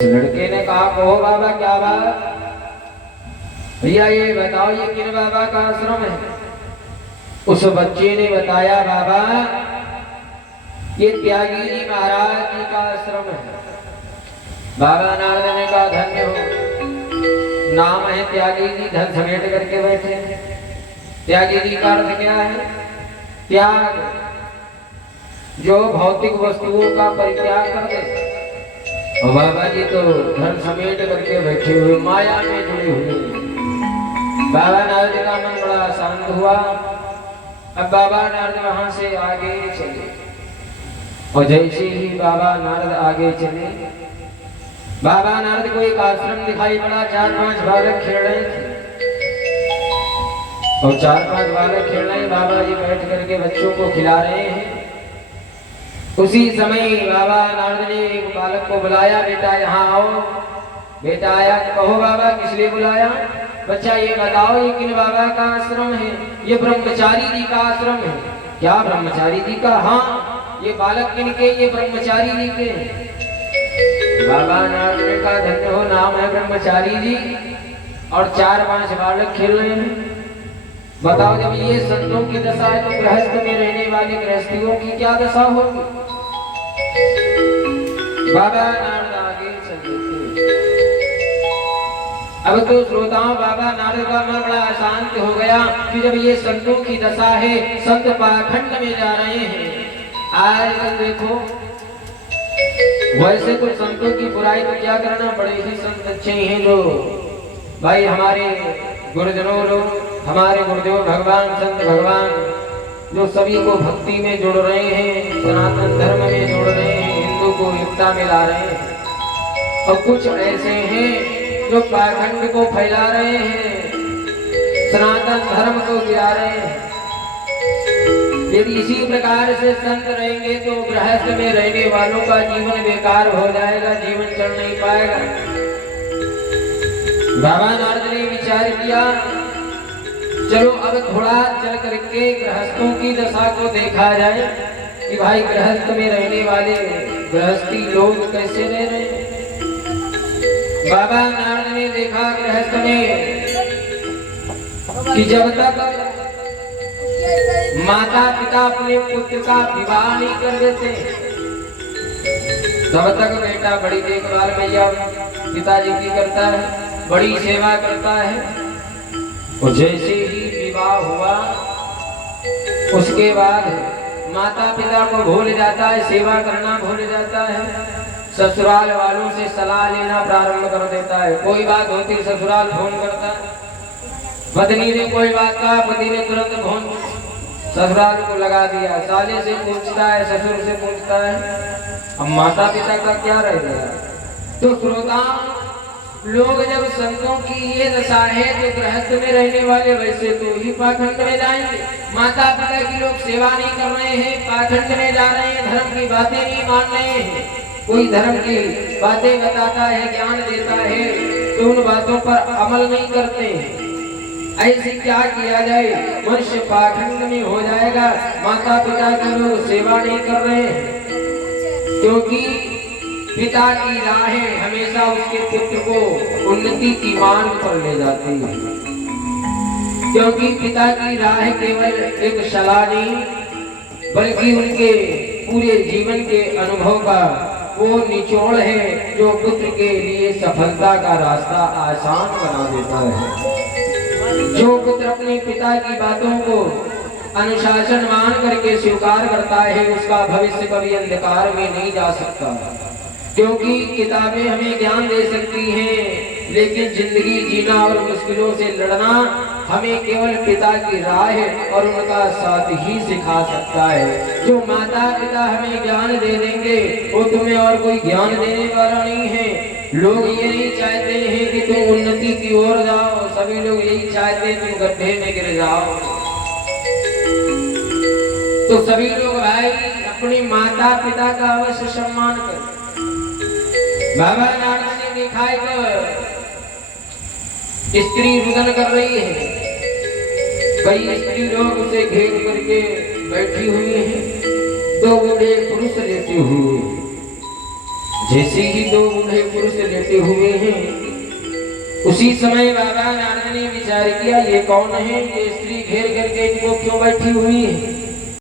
लड़के ने कहा कहो बाबा क्या बात। भैया ये बताओ ये किन बाबा का आश्रम है। उस बच्चे ने बताया बाबा ये त्यागी जी महाराज जी का आश्रम है। बाबा नारद ने कहा धन्य हो, नाम है त्यागी जी, धन समेट करके बैठे। त्यागी जी का अर्थ क्या है? त्याग, जो भौतिक वस्तुओं का परित्याग कर दे। और बाबा जी तो धन समेट करके बैठे हुए, माया में जुड़े हुए। बाबा नारद का मन बड़ा शांत हुआ। अब बाबा नारद वहां से आगे चले और जैसे ही बाबा नारद आगे चले, बाबा नारद को एक आश्रम दिखाई पड़ा। 4-5 बालक खेल रहे थे और 4-5 बालक खेल रहे हैं। बाबा जी बैठ करके बच्चों को खिला रहे हैं। उसी समय बाबा नारद ने एक बालक को बुलाया, बेटा यहाँ आओ। बेटा आया, कहो बाबा किस लिए बुलाया? बच्चा ये बताओ ये किन बाबा का आश्रम है? ये ब्रह्मचारी जी का आश्रम है। क्या ब्रह्मचारी जी का? हाँ। ये बालक किनके? ये ब्रह्मचारी जी के। बाबा नारद ने कहा धन्य हो, नाम है ब्रह्मचारी जी और 4-5 बालक खेल रहे हैं। बताओ जब ये संतों की दशा है तो गृहस्थ में रहने वाले गृहस्थियों की क्या दशा होगी? बाबा नारद आगे चलते। अब तो श्रोताओं बाबा नारद का मन बड़ा अशांत हो गया कि जब ये संतों की दशा है, संत पाखंड में जा रहे हैं। आजकल देखो वैसे तो संतों की बुराई तो क्या करना, बड़े ही संत अच्छे हैं जो भाई हमारे गुरुजनों लोग, हमारे गुरुदेव भगवान संत भगवान जो सभी को भक्ति में जोड़ रहे हैं, सनातन धर्म में जोड़ रहे हैं, हिंदू को एकता में ला रहे हैं। और कुछ ऐसे हैं जो पाखंड को फैला रहे हैं, सनातन धर्म को गिरा रहे हैं। यदि इसी प्रकार से संत रहेंगे तो गृहस्थ में रहने वालों का जीवन बेकार हो जाएगा, जीवन चल नहीं पाएगा। बाबा नारद ने विचार किया चलो अब थोड़ा चल करके गृहस्थों की दशा को देखा जाए कि भाई गृहस्थ में रहने वाले गृहस्थी लोग कैसे रह रहे हैं। बाबा नारद ने देखा गृहस्थ में कि जब तक माता पिता अपने पुत्र का विवाह नहीं कर देते तब तक बेटा बड़ी देखभाल भैया पिताजी की करता है, बड़ी सेवा करता है। और जैसे ही विवाह हुआ उसके बाद माता पिता को भूल जाता है, सेवा करना भूल जाता है, ससुराल वालों से सलाह लेना प्रारंभ कर देता है। कोई बात होती ससुराल फोन करता है, पत्नी ने कोई बात कहा, पति ने तुरंत फोन ससुराल को लगा दिया, साले से पूछता है, ससुर से पूछता है। अब माता पिता का क्या रह गया? तो श्रोता लोग जब संतों की ये दशा है तो गृहस्थ में रहने वाले वैसे तो ही पाखंड में जाएंगे। माता पिता की लोग सेवा नहीं कर रहे हैं, पाखंड में जा रहे हैं, धर्म की बातें नहीं मान रहे हैं। कोई धर्म की बातें बताता है, ज्ञान देता है तो उन बातों पर अमल नहीं करते हैं। ऐसे क्या किया जाए? मनुष्य पाखंड में हो जाएगा। माता पिता की लोग सेवा नहीं कर रहे हैं क्योंकि पिता की राहें हमेशा उसके पुत्र को उन्नति की मार्ग पर ले जाती है। क्योंकि पिता की राह केवल एक सलाह नहीं बल्कि उनके पूरे जीवन के अनुभव का वो निचोड़ है जो पुत्र के लिए सफलता का रास्ता आसान बना देता है। जो पुत्र अपने पिता की बातों को अनुशासन मान करके स्वीकार करता है उसका भविष्य कभी अंधकार में नहीं जा सकता। क्योंकि किताबें हमें ज्ञान दे सकती हैं लेकिन जिंदगी जीना और मुश्किलों से लड़ना हमें केवल पिता की राह और उनका साथ ही सिखा सकता है। जो माता पिता हमें ज्ञान दे देंगे वो तुम्हें और कोई ज्ञान देने वाला नहीं है। लोग ये नहीं चाहते हैं कि तुम उन्नति की ओर जाओ, सभी लोग यही चाहते हैं तुम गड्ढे में गिर जाओ। तो सभी लोग भाई अपनी माता पिता का अवश्य सम्मान करें। बाबा नारद ने देखा एक स्त्री रुदन कर रही है, कई स्त्री लोग उसे घेर करके बैठी हुई हैं, तो बूढ़े पुरुष लेते हुए जैसे ही दो बूढ़े पुरुष लेटे हुए हैं, उसी समय बाबा नारद ने विचार किया ये कौन है, ये स्त्री घेर करके इनको क्यों बैठी हुई है।